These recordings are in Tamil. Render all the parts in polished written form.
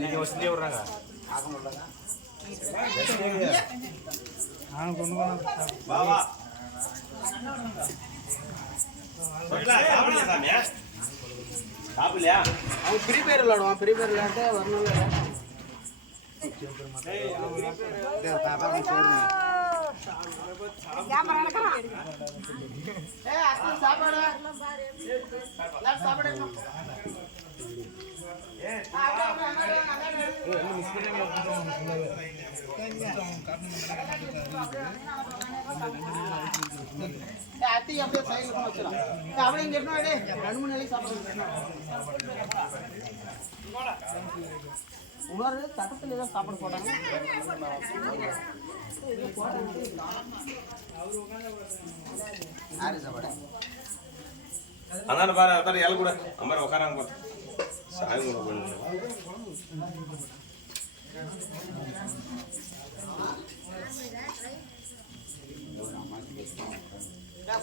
நீங்க வசதியா விடுறாங்க சாப்பிடலையா? அவன் ஃப்ரீ ஃபயர் விளையாடுவான். ஃப்ரீ ஃபயர் விளையாட்டு வரணும். அத்தி அப்படியே சைடுல வச்சிரும். அப்படியே இங்க இருக்கணும். 2 3 நாளைக்கு சாப்பிடுங்க. உணர்வு தட்டத்துல ஏதோ சாப்பாடு போட்டாங்க. யாரு சாப்பாடு? அதான பாரு அதான எல் கூட அம்மா உட்காராங்க பாரு. சாய் கூட பண்ணு.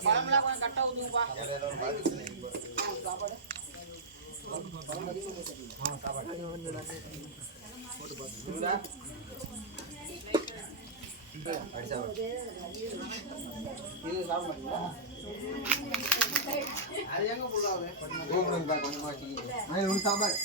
பழம்லாம் கொஞ்சம் கட்ட ஊதுங்கப்பா. சாப்பாடு அது எங்க போடுவாங்க? கொஞ்சமா சாப்பாடு